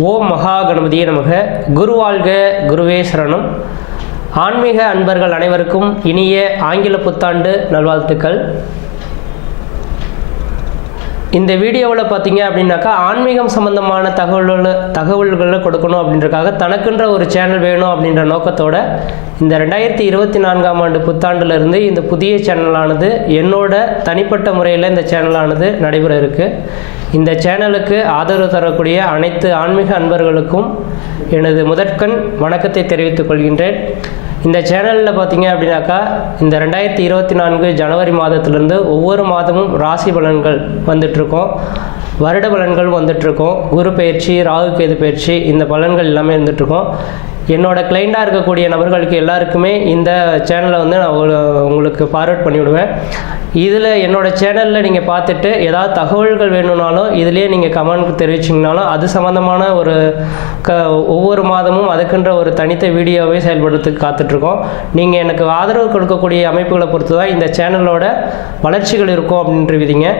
ஓம் மகா கணபதியே நமக குருவாழ்க குருவே சரணம். ஆன்மீக அன்பர்கள் அனைவருக்கும் இனிய ஆங்கில புத்தாண்டு நல்வாழ்த்துக்கள். இந்த வீடியோவில் பார்த்தீங்க அப்படின்னாக்கா ஆன்மீகம் சம்பந்தமான தகவல்கள் தகவல்களை கொடுக்கணும் அப்படின்றக்காக தனக்குன்ற ஒரு சேனல் வேணும் அப்படின்ற நோக்கத்தோட இந்த ரெண்டாயிரத்தி இருபத்தி நான்காம் ஆண்டு புத்தாண்டுலேருந்து இந்த புதிய சேனலானது என்னோட தனிப்பட்ட முறையில் இந்த சேனலானது நடைபெற இருக்குது இந்த சேனலுக்கு ஆதரவு தரக்கூடிய அனைத்து ஆன்மீக அன்பர்களுக்கும் எனது முதற்கண் வணக்கத்தை தெரிவித்துக் கொள்கின்றேன். இந்த சேனலில் பார்த்தீங்க அப்படின்னாக்கா இந்த ரெண்டாயிரத்தி இருபத்தி நான்கு ஜனவரி மாதத்திலிருந்து ஒவ்வொரு மாதமும் ராசி பலன்கள் வந்துட்ருக்கோம். வருட பலன்கள் வந்துட்ருக்கோம். குரு பயிற்சி ராகு கேது பயிற்சி இந்த பலன்கள் எல்லாமே இருந்துகிட்ருக்கோம் என்னோட கிளைண்டாக இருக்கக்கூடிய நபர்களுக்கு எல்லாருக்குமே இந்த சேனலை வந்து நான் உங்களுக்கு ஃபார்வர்ட் பண்ணிவிடுவேன். இதில் என்னோடய சேனலில் நீங்கள் பார்த்துட்டு ஏதாவது தகவல்கள் வேணும்னாலும் இதுலேயே நீங்கள் கமெண்ட் தெரிவிச்சிங்கனாலும் அது சம்மந்தமான ஒரு க ஒவ்வொரு மாதமும் அதுக்குன்ற ஒரு தனித்த வீடியோவை செயல்படுறதுக்கு காத்துட்ருக்கோம். நீங்கள் எனக்கு ஆதரவு கொடுக்கக்கூடிய அமைப்புகளை பொறுத்து தான் இந்த சேனலோட வளர்ச்சிகள் இருக்கும் அப்படின்ற விதிங்க.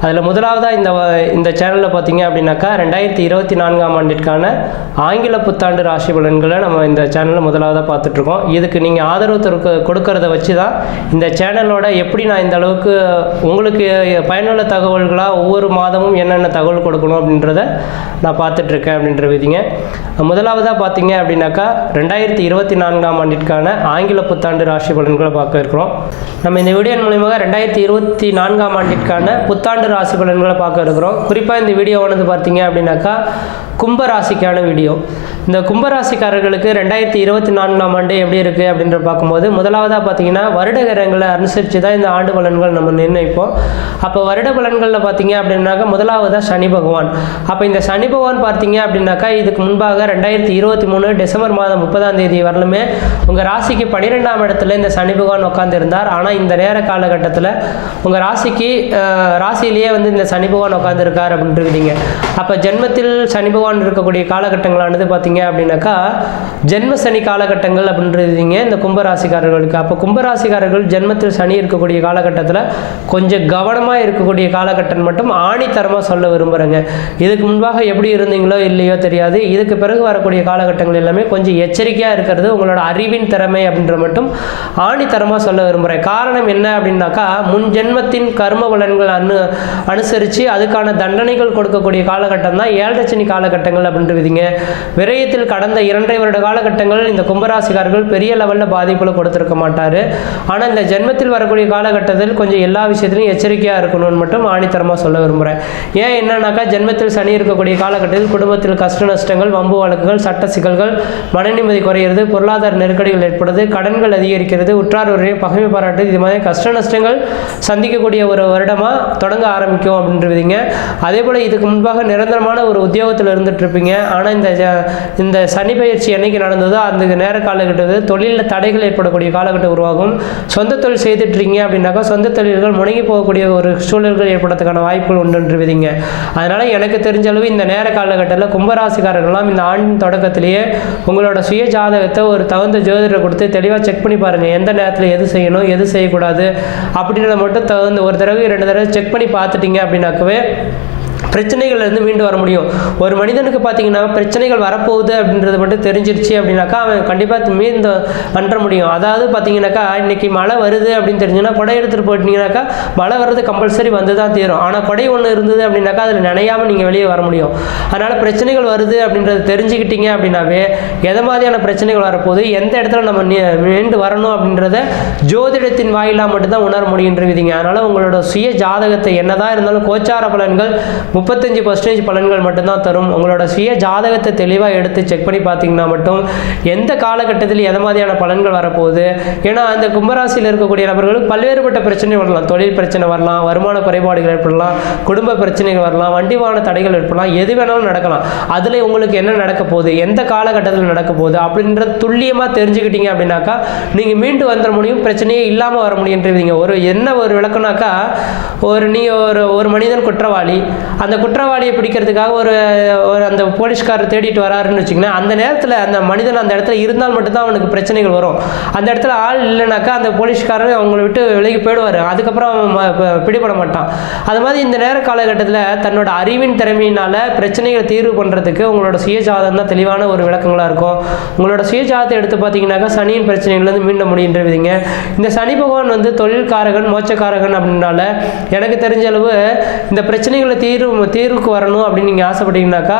அதில் முதலாவதாக இந்த வ- இந்த சேனலில் பார்த்தீங்க அப்படின்னாக்கா ரெண்டாயிரத்தி இருபத்தி நான்காம் ஆண்டிற்கான ஆங்கில புத்தாண்டு ராசி பலன்களை நம்ம இந்த சேனலில் முதலாவதாக பார்த்துட்ருக்கோம். இதுக்கு நீங்கள் ஆதரவு கொடுக்க கொடுக்கறத வச்சு தான் இந்த சேனலோட எப்படி நான் இந்த அளவுக்கு உங்களுக்கு பயனுள்ள தகவல்களாக ஒவ்வொரு மாதமும் என்னென்ன தகவல் கொடுக்கணும் அப்படின்றத நான் பார்த்துட்ருக்கேன் அப்படின்ற விதிங்க. முதலாவதாக பார்த்தீங்க அப்படின்னாக்கா ரெண்டாயிரத்தி இருபத்தி நான்காம் ஆண்டிற்கான ஆங்கில புத்தாண்டு ராசி பலன்களை பார்க்க இருக்கிறோம். நம்ம இந்த வீடியோ மூலியமாக ரெண்டாயிரத்தி இருபத்தி நான்காம் ஆண்டிற்கான புத்தாண்டு ராசி பலன்களை பார்க்க இருக்கிறோம். குறிப்பாக இந்த வீடியோவானது பார்த்தீங்க அப்படின்னாக்கா கும்பராசிக்கான வீடியோ இந்த கும்பராசிக்காரர்களுக்கு ரெண்டாயிரத்தி இருபத்தி நான்காம் ஆண்டு எப்படி இருக்குது அப்படின்ற பார்க்கும்போது முதலாவதாக பார்த்தீங்கன்னா வருடகரங்களை அனுசரித்து தான் இந்த ஆண்டு பலன்கள் நம்ம நிர்ணயிப்போம். அப்போ வருட பலன்களில் பார்த்தீங்க அப்படின்னாக்கா முதலாவதாக சனி பகவான். அப்போ இந்த சனி பகவான் பார்த்தீங்க அப்படின்னாக்கா இதுக்கு முன்பாக ரெண்டாயிரத்தி இருபத்தி மூணு டிசம்பர் மாதம் முப்பதாம் தேதி வரலுமே உங்கள் ராசிக்கு பன்னிரெண்டாம் இடத்துல இந்த சனி பகவான் உட்காந்துருந்தார் ஆனால் இந்த நேர காலகட்டத்தில் உங்கள் ராசிக்கு ராசியிலேயே வந்து இந்த சனி பகவான் உட்காந்துருக்கார் இருக்கீங்க. அப்போ ஜென்மத்தில் சனி பகவான் இருக்கக்கூடிய காலகட்டங்களானது பார்த்தீங்க அப்படின்னாக்கா ஜென்ம சனி காலகட்டங்கள் அப்படின்றதுங்க இந்த கும்பராசிக்காரர்களுக்கு. அப்போ கும்பராசிக்காரர்கள் ஜென்மத்தில் சனி இருக்கக்கூடிய காலகட்டத்தில் கொஞ்சம் கவனமாக இருக்கக்கூடிய காலகட்டம் மட்டும் ஆணித்தரமாக சொல்ல விரும்புகிறேங்க இதுக்கு முன்பாக எப்படி இருந்தீங்களோ இல்லையோ தெரியாது. இதுக்கு பிறகு வரக்கூடிய காலகட்டங்கள் எல்லாமே கொஞ்சம் எச்சரிக்கையாக இருக்கிறது உங்களோட அறிவின் திறமை அப்படின்ற மட்டும் ஆணித்தரமாக சொல்ல விரும்புகிறேன் காரணம் என்ன அப்படின்னாக்கா முன் ஜென்மத்தின் கர்ம பலன்கள் அனு அனுசரித்து அதுக்கான தண்டனைகள் கொடுக்கக்கூடிய காலகட்டம் தான் ஏழரை சனி காலகட்டங்கள் அப்படின்றதுங்க விரயத்தில் கடந்த இரண்டரை வருட காலகட்டங்கள் இந்த கும்பராசிக்காரர்கள் பெரிய லெவலில் பாதிப்புகளை கொடுத்துருக்க மாட்டார். ஆனால் இந்த ஜென்மத்தில் வரக்கூடிய காலகட்டத்தில் கொஞ்சம் எல்லா விஷயத்திலையும் எச்சரிக்கையாக இருக்கணும்னு மட்டும் ஆணித்தரமாக சொல்ல விரும்புகிறேன் ஏன் என்னன்னாக்கா ஜென்மத்தில் சனி இருக்கக்கூடிய காலகட்டத்தில் குடும்பத்தில் கஷ்ட நஷ்டங்கள் வம்பு வழக்குகள் சட்ட சிக்கல்கள் மன நிம்மதி குறையிறது பொருளாதார நெருக்கடிகள் ஏற்படுது கடன்கள் அதிகரிக்கிறது உற்றார் உறவை பகைமை பாராட்டு இது மாதிரி கஷ்ட நஷ்டங்கள் சந்திக்கக்கூடிய ஒரு வருடமாக தொடங்க ஆரம்பிக்கும் அப்படின்றதுங்க அதே போல் இதுக்கு முன்பாக நிரந்தரமான ஒரு உத்தியோகத்தில் இருந்துட்டு இருப்பீங்க. ஆனால் இந்த இந்த சனி பயிற்சி என்னைக்கு நடந்ததோ அந்த நேர காலகட்டத்தில் தொழிலில் தடைகள் ஏற்படக்கூடிய காலகட்டம் உருவாகும். சொந்த தொழில் செய்துட்டு இருக்கீங்க அப்படின்னாக்கா சொந்த தொழில்கள் முடங்கி போகக்கூடிய ஒரு சூழல்கள் ஏற்படுறதுக்கான வாய்ப்புகள் உண்டுன்றதுங்க அதனால் எனக்கு தெரிஞ்ச அளவு இந்த நேர காலகட்டத்தில் கும்பராசிக்காரர்கள்லாம் இந்த ஆண்டின் தொடக்கத்திலேயே உங்களோட சுய ஜாதகத்தை ஒரு தகுந்த ஜோதிடரை கொடுத்து தெளிவாக செக் பண்ணி பாருங்கள் எந்த நேரத்தில் எது செய்யணும் எது செய்யக்கூடாது அப்படின்றத மட்டும் தகுந்த ஒரு தடவை ரெண்டு தடவை செக் பண்ணி பார்த்துட்டீங்க அப்படின்னாக்கவே பிரச்சனைகள்லேருந்து மீண்டு வர முடியும். ஒரு மனிதனுக்கு பார்த்தீங்கன்னா பிரச்சனைகள் வரப்போகுது அப்படின்றது மட்டும் தெரிஞ்சிருச்சு அப்படின்னாக்கா அவன் கண்டிப்பாக மீண்டு பண்ணுற முடியும். அதாவது பார்த்தீங்கன்னாக்கா இன்னைக்கு மழை வருது அப்படின்னு தெரிஞ்சுன்னா கொடை எடுத்துகிட்டு போயிட்டீங்கன்னாக்கா மழை வர்றது கம்பல்சரி வந்து தான் தீரும். ஆனால் கொடை ஒன்று இருந்தது அப்படின்னாக்கா அதில் நினையாமல் நீங்கள் வெளியே வர முடியும். அதனால் பிரச்சனைகள் வருது அப்படின்றத தெரிஞ்சுக்கிட்டீங்க அப்படின்னாவே எதை மாதிரியான பிரச்சனைகள் வரப்போகுது எந்த இடத்துல நம்ம மீண்டு வரணும் அப்படின்றத ஜோதிடத்தின் வாயிலாக மட்டும்தான் உணர முடியுன்றவிதிங்க அதனால் உங்களோட சுய ஜாதகத்தை என்னதான் இருந்தாலும் கோச்சார பலன்கள் முப்பத்தஞ்சு பர்சன்டேஜ் பலன்கள் மட்டும்தான் தரும். உங்களோட சுய ஜாதகத்தை தெளிவாக எடுத்து செக் பண்ணி பார்த்தீங்கன்னா மட்டும் எந்த காலகட்டத்தில் எதை மாதிரியான பலன்கள் வரப்போகுது? ஏன்னா அந்த கும்பராசியில் இருக்கக்கூடிய நபர்களுக்கு பல்வேறுபட்ட பிரச்சனை வரலாம். தொழில் பிரச்சனை வரலாம் வருமான குறைபாடுகள் ஏற்படலாம் குடும்ப பிரச்சனைகள் வரலாம் வண்டி வாகன தடைகள் ஏற்படலாம் எது வேணாலும் நடக்கலாம். அதில் உங்களுக்கு என்ன நடக்க போகுது? எந்த காலகட்டத்தில் நடக்க போகுது? அப்படின்ற துல்லியமாக தெரிஞ்சுக்கிட்டீங்க அப்படின்னாக்கா நீங்கள் மீண்டு வந்துட முடியும். பிரச்சனையே இல்லாமல் வர முடியுன்றீங்க ஒரு என்ன ஒரு விளக்கம்னாக்கா ஒரு நீங்கள் ஒரு ஒரு மனிதன் குற்றவாளி. அந்த குற்றவாளியை பிடிக்கிறதுக்காக ஒரு ஒரு அந்த போலீஸ்காரர் தேடிட்டு வராருன்னு வச்சிங்கன்னா அந்த நேரத்தில் அந்த மனிதன் அந்த இடத்துல இருந்தால் மட்டும்தான் அவனுக்கு பிரச்சனைகள் வரும். அந்த இடத்துல ஆள் இல்லைனாக்கா அந்த போலீஸ்காரர் அவங்கள விட்டு விலகி போயிடுவார். அதுக்கப்புறம் அவன் ம- பிடிபட மாட்டான். அது மாதிரி இந்த நேர காலகட்டத்தில் தன்னோட அறிவின் திறமையினால் பிரச்சனைகளை தீர்வு பண்ணுறதுக்கு உங்களோட சுயஜாதம் தான் தெளிவான ஒரு விளக்கங்களாக இருக்கும். உங்களோட சுயஜாதத்தை எடுத்து பார்த்தீங்கன்னாக்கா சனியின் பிரச்சனைகள்லேருந்து மீண்ட முடியுன்றவிதிங்க இந்த சனி பகவான் வந்து தொழில்காரகன் மோச்சக்காரகன் அப்படின்னால எனக்கு தெரிஞ்ச அளவு இந்த பிரச்சனைகளை தீர்வு தீர்வுக்கு வரணும் அப்படின்னு நீங்கள் ஆசைப்பட்டீங்கன்னாக்கா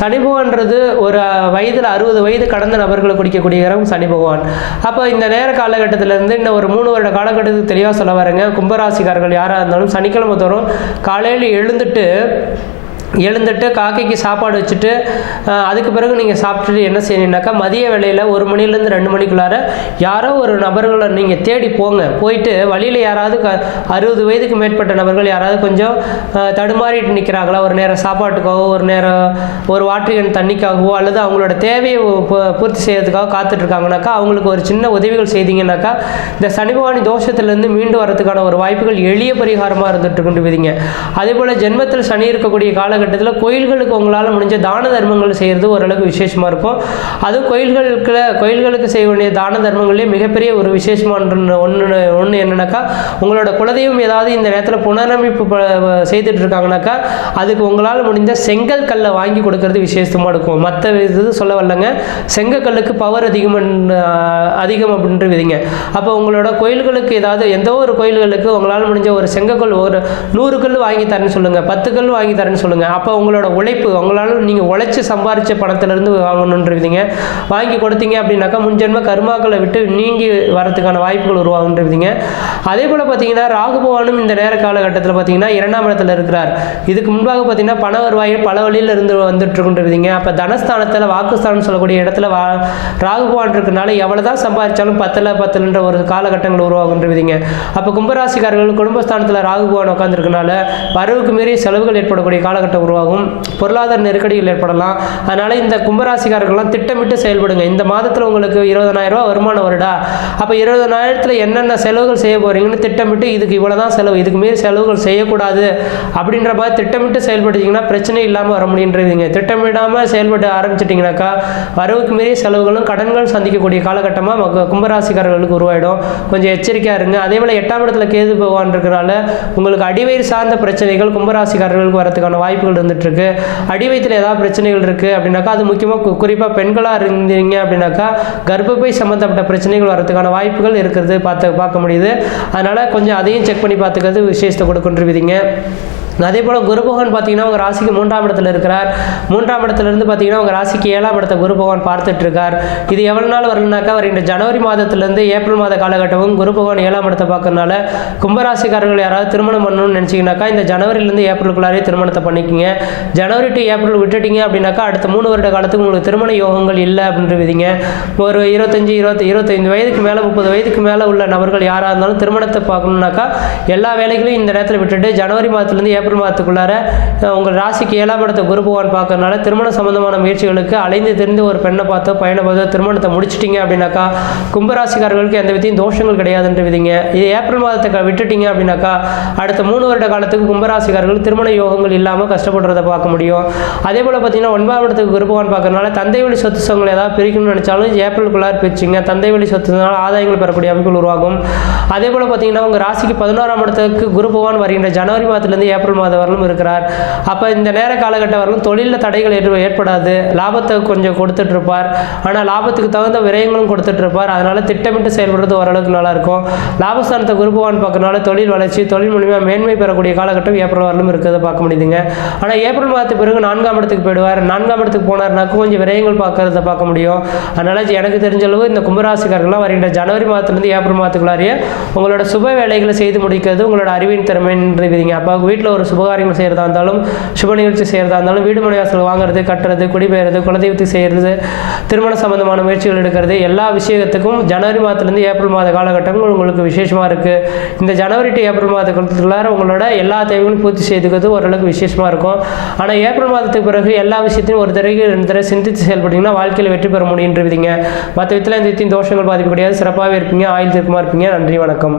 சனி பகவான்றது ஒரு வயதில் அறுபது வயது கடந்த நபர்களை குடிக்கக்கூடிய கிரகம் சனி பகவான். அப்போ இந்த நேர காலகட்டத்திலேருந்து இன்னும் ஒரு மூணு வருட காலகட்டத்துக்கு தெளிவாக சொல்ல வரேங்க. கும்பராசிக்காரர்கள் யாராக இருந்தாலும் சனிக்கிழமை தோறும் காலையில் எழுந்துட்டு எழுந்துட்டு காக்கைக்கு சாப்பாடு வச்சுட்டு அதுக்கு பிறகு நீங்கள் சாப்பிட்டுட்டு என்ன செய்யணுன்னாக்கா மதிய வேளையில் ஒரு மணிலேருந்து ரெண்டு மணிக்குள்ளார யாரோ ஒரு நபர்களை நீங்கள் தேடி போங்க. போயிட்டு வழியில் யாராவது க அறுபது வயதுக்கு மேற்பட்ட நபர்கள் யாராவது கொஞ்சம் தடுமாறிட்டு நிற்கிறாங்களா ஒரு நேரம் சாப்பாட்டுக்காகவோ ஒரு நேரம் ஒரு வாட்டரிகன் தண்ணிக்காகவோ அல்லது அவங்களோட தேவையை பூர்த்தி செய்யறதுக்காக காத்துட்ருக்காங்கனாக்கா அவங்களுக்கு ஒரு சின்ன உதவிகள் செய்தீங்கன்னாக்கா இந்த சனிபவானி தோஷத்துலேருந்து மீண்டு வரதுக்கான ஒரு வாய்ப்புகள் எளிய பரிகாரமாக இருந்துட்டு கொண்டு விதிங்க. அதே போல் ஜென்மத்தில் சனி இருக்கக்கூடிய காலங்கள் காலகட்டத்தில் கோயில்களுக்கு உங்களால் முடிஞ்ச தான தர்மங்கள் செய்கிறது ஓரளவுக்கு விசேஷமாக இருக்கும். அதுவும் கோயில்களுக்கு கோயில்களுக்கு செய்ய வேண்டிய தான தர்மங்களே மிகப்பெரிய ஒரு விசேஷமான ஒன்று ஒன்று என்னென்னாக்கா உங்களோட குலதெய்வம் ஏதாவது இந்த நேரத்தில் புனரமைப்பு ப- செய்துட்டு இருக்காங்கனாக்கா அதுக்கு உங்களால் முடிஞ்ச செங்கல் கல்லை வாங்கி கொடுக்கறது விசேஷமாக இருக்கும். மற்ற இது சொல்ல வரலங்க. செங்கக்கல்லுக்கு பவர் அதிகம் அதிகம் அப்படின்ற விதிங்க. அப்போ உங்களோட கோயில்களுக்கு ஏதாவது எந்த ஒரு கோயில்களுக்கு உங்களால் முடிஞ்ச ஒரு செங்கக்கல் ஒரு நூறு கல் வாங்கி தரேன்னு சொல்லுங்கள் பத்து கல் வாங்கி தரேன்னு சொல்லுங்கள் அப்போ உங்களோட உழைப்பு உங்களால் நீங்கள் உழைச்சி சம்பாரிச்ச பணத்திலேருந்து வாங்கணுன்றவிங்க வாங்கி கொடுத்தீங்க அப்படின்னாக்கா முன்ஜென்ம கருமாக்களை விட்டு நீங்கி வரதுக்கான வாய்ப்புகள் உருவாகுன்றவிங்க அதே போல் பார்த்தீங்கன்னா ராகு பகவானும் இந்த நேர காலகட்டத்தில் பார்த்தீங்கன்னா இரண்டாம் இடத்துல இருக்கிறார். இதுக்கு முன்பாக பார்த்தீங்கன்னா பண வருவாயில் பல வழியில் இருந்து வந்துட்டுருக்குன்றவிங்க அப்போ தனஸ்தானத்தில் வாக்குஸ்தானம் சொல்லக்கூடிய இடத்துல வா ராகு பகவான் எவ்வளோ தான் சம்பாதிச்சாலும் பத்தில் பத்தலன்ற ஒரு காலகட்டங்கள் உருவாகுன்றவிங்க அப்போ கும்பராசிக்காரர்கள் குடும்பஸ்தானத்தில் ராகு பகவான் உட்காந்துருக்கனால வரவுக்கு மீறி செலவுகள் ஏற்படக்கூடிய காலகட்டம் உருவாகும். பொருளாதார நெருக்கடிகள் ஏற்படலாம். அதனால் இந்த கும்பராசிக்காரர்கள்லாம் திட்டமிட்டு செயல்படுங்க. இந்த மாதத்தில் உங்களுக்கு இருபதனாயிரரூபா வருமானம் வருடா. அப்போ இருபதனாயிரத்தில் என்னென்ன செலவுகள் செய்ய போறீங்கன்னு திட்டமிட்டு இதுக்கு இவ்வளோ தான் செலவு. இதுக்கு மீறி செலவுகள் செய்யக்கூடாது. அப்படின்ற மாதிரி திட்டமிட்டு செயல்பட்டீங்கன்னா பிரச்சனை இல்லாமல் வர முடியுன்றதுங்க திட்டமிடாமல் செயல்பட ஆரம்பிச்சிட்டிங்கனாக்கா வரவுக்கு மீறிய செலவுகளும் கடன்கள் சந்திக்கக்கூடிய காலகட்டமாக கும்பராசிக்காரர்களுக்கு உருவாயிடும். கொஞ்சம் எச்சரிக்கையாக இருங்க. அதே போல் எட்டாம் இடத்துல கேது பகவான் இருக்கிறனால உங்களுக்கு அடிவயிறு சார்ந்த பிரச்சனைகள் கும்பராசிக்காரர்களுக்கு வரதுக்கான வாய்ப்பு வாய்ப்புகள் இருந்துட்டு இருக்கு அடிவயிற்றில் ஏதாவது பிரச்சனைகள் இருக்கு அப்படின்னாக்கா அது முக்கியமாக குறிப்பாக பெண்களாக இருந்தீங்க அப்படின்னாக்கா கர்ப்பப்பை சம்மந்தப்பட்ட பிரச்சனைகள் வரதுக்கான வாய்ப்புகள் இருக்கிறது பார்த்து பார்க்க முடியுது. அதனால கொஞ்சம் அதையும் செக் பண்ணி பார்த்துக்கிறது விசேஷத்தை கொடுக்குன்றிருவீங்க அதே போல் குரு பகவான் பார்த்தீங்கன்னா உங்கள் ராசிக்கு மூன்றாம் இடத்துல இருக்கிறார். மூன்றாம் இடத்துல இருந்து பார்த்தீங்கன்னா உங்கள் ராசிக்கு ஏழாம் இடத்தை குரு பகவான் பார்த்துட்டு இருக்கார். இது எவ்வளோ நாள் வரணும்னாக்கா வருகின்ற ஜனவரி மாதத்துலேருந்து ஏப்ரல் மாத காலகட்டமும் குரு பகவான் ஏழாம் இடத்தை பார்க்கறனால கும்பராசிக்காரர்கள் யாராவது திருமணம் பண்ணணும்னு நினச்சிங்கனாக்கா இந்த ஜனவரிலேருந்து ஏப்ரலுக்குள்ளாரே திருமணத்தை பண்ணிக்கோங்க. ஜனவரி டு ஏப்ரல் விட்டுட்டீங்க அப்படின்னாக்கா அடுத்த மூணு வருட காலத்துக்கு உங்களுக்கு திருமண யோகங்கள் இல்லை அப்படின்ற விதிங்க. ஒரு இருபத்தஞ்சி இருபத்தி இருபத்தைந்து வயதுக்கு மேலே முப்பது வயதுக்கு மேலே உள்ள நபர்கள் யாராக இருந்தாலும் திருமணத்தை பார்க்கணுன்னாக்கா எல்லா வேலைகளையும் இந்த நேரத்தில் விட்டுட்டு ஜனவரி மாதத்துலேருந்து ஏப்ரல் ஏப்ரல் மாதத்துக்குள்ளார உங்கள் ராசிக்கு ஏழாம் இடத்த குரு பகவான் பார்க்கறனால திருமணம் சம்பந்தமான முயற்சிகளுக்கு அலைந்து தெரிந்து ஒரு பெண்ணை பார்த்தோ பையனை பார்த்தோ திருமணத்தை முடிச்சிட்டிங்க அப்படின்னாக்கா கும்பராசிக்காரர்களுக்கு எந்த விதையும் தோஷங்கள் கிடையாதுன்ற விதிங்க. இது ஏப்ரல் மாதத்தை விட்டுட்டிங்க விட்டுட்டீங்க அப்படின்னாக்கா அடுத்த மூணு வருட காலத்துக்கு கும்பராசிக்காரர்கள் திருமண யோகங்கள் இல்லாமல் கஷ்டப்படுறத பார்க்க முடியும். அதே போல் பார்த்தீங்கன்னா ஒன்பதாம் இடத்துக்கு குரு பகவான் பார்க்கறனால தந்தை வழி சொத்து சொங்களை ஏதாவது பிரிக்கணும்னு நினச்சாலும் ஏப்ரலுக்குள்ளார பிரிச்சிங்க. தந்தை வழி சொத்துனால ஆதாயங்கள் பெறக்கூடிய அமைப்புகள் உருவாகும். அதே போல் பார்த்தீங்கன்னா உங்கள் ராசிக்கு பதினோராம் இடத்துக்கு குரு பகவான் வருகின்ற ஜனவரி மாதத்துலேருந்து ஏப்ரல் மாதம் வரலும் இருக்கிறார். அப்போ இந்த நேர காலகட்டம் வரலும் தொழிலில் தடைகள் ஏற்படாது. லாபத்தை கொஞ்சம் கொடுத்துட்ருப்பார் ஆனால் லாபத்துக்கு தகுந்த விரயங்களும் கொடுத்துட்ருப்பார் அதனால் திட்டமிட்டு செயல்படுறது ஓரளவுக்கு நல்லாயிருக்கும். லாபஸ்தானத்தை குரு பகவான் பார்க்கறனால தொழில் வளர்ச்சி தொழில் மூலிமா மேன்மை பெறக்கூடிய காலகட்டம் ஏப்ரல் வரலும் இருக்கிறத பார்க்க முடியுதுங்க. ஆனால் ஏப்ரல் மாதத்துக்கு பிறகு நான்காம் இடத்துக்கு போயிடுவார். நான்காம் இடத்துக்கு போனார்னாக்கும் கொஞ்சம் விரயங்கள் பார்க்கறத பார்க்க முடியும். அதனால் எனக்கு தெரிஞ்ச அளவு இந்த கும்பராசிக்காரர்கள்லாம் வருகின்ற ஜனவரி மாதத்துலேருந்து ஏப்ரல் மாதத்துக்குள்ளாரியே உங்களோட சுப வேலைகளை செய்து முடிக்கிறது உங்களோட அறிவின் திறமைன்ற அப்போ வீட்டில் ஒரு சுபகாரியங்கள் செய்கிறதா இருந்தாலும் சுப நிகழ்ச்சி செய்கிறதா இருந்தாலும் வீடு மனை வாசல் வாங்குறது கட்டுறது குடிபெயர்றது குலதெய்வத்துக்கு செய்கிறது திருமண சம்பந்தமான முயற்சிகள் எடுக்கிறது எல்லா விஷயத்துக்கும் ஜனவரி மாதத்துலேருந்து ஏப்ரல் மாத காலகட்டங்கள் உங்களுக்கு விசேஷமாக இருக்குது இந்த ஜனவரி டு ஏப்ரல் மாதத்துக்குள்ளார உங்களோட எல்லா தேவைகளும் பூர்த்தி செய்துக்கிறது ஓரளவுக்கு விசேஷமாக இருக்கும். ஆனால் ஏப்ரல் மாதத்துக்கு பிறகு எல்லா விஷயத்தையும் ஒரு தடவை ரெண்டு தடவை சிந்தித்து செயல்பட்டிங்கன்னா வாழ்க்கையில் வெற்றி பெற முடியுன்றவிதிங்க மற்ற விதத்தில் இந்த வித்தின் தோஷங்கள் பாதிப்பு கிடையாது. சிறப்பாகவே இருப்பீங்க. ஆயுள் திருப்பமாக இருப்பீங்க. நன்றி வணக்கம்.